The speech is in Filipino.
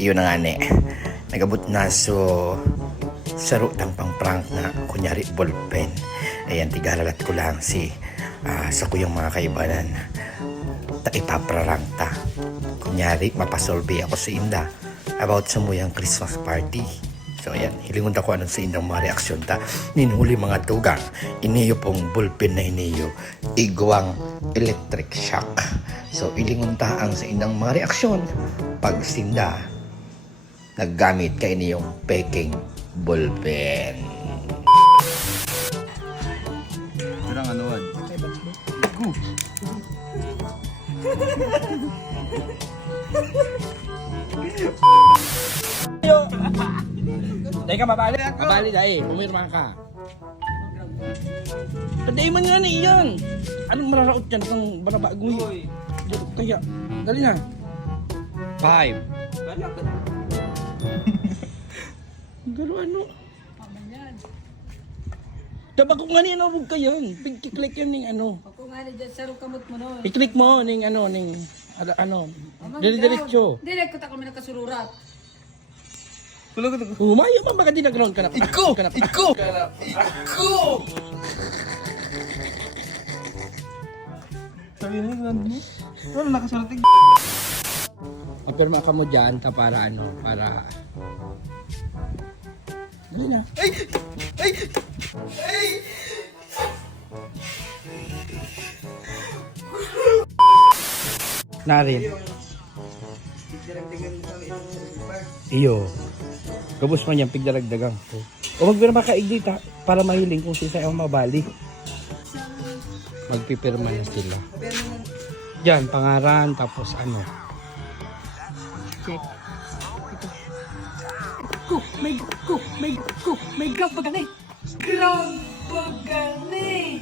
Iyon na nga ni. Nagabot na so saro tang pang prank na kunyari ballpen. Ayan, tigaralat ko lang si sa kuyang mga kaibanan. Ta ipaprarang ta. Kunyari mapasolve ako sa inda about sa muyang Christmas party. So ayan, hilingon ko anong sa indang mga reaksyon ta. Ninhuli mga tugang, iniyo pong ballpen na iniyo, igwang electric shock. So ilingon ta ang sa indang mga reaksyon pag sinda naggamit ka iniyong peking ballpen. Kurang anuan. Dahil ka mabali. Mabali dahil. Pumirma ka. Paday man nga na iyan. Anong mararaot yan kung barabagoy? Kaya, dali na. 5. Garo ano? Dapat ko nga nino huwag ka yan. Pag-click yan ning ano. Ako nga ni dyan, sarong kamot mo nun. I-click mo ning ano, ning ano. Dili-diretso. Dili, ko tako may nakasururat. Umayo man baka di nag-round ka na. Iko! Sabi na yun, ano? Wala nakasulat yung Papirma ka mo dyan ta para ano, para... Dali na. Narin. Iyo. Gabos man yan, pigdaragdagang ko. O magpirma ka igdita para mahiling kung sisa yung mabali. Magpipirma na sila. Diyan, pangaran, tapos ano. Check. May grab bagani. Grab bagani.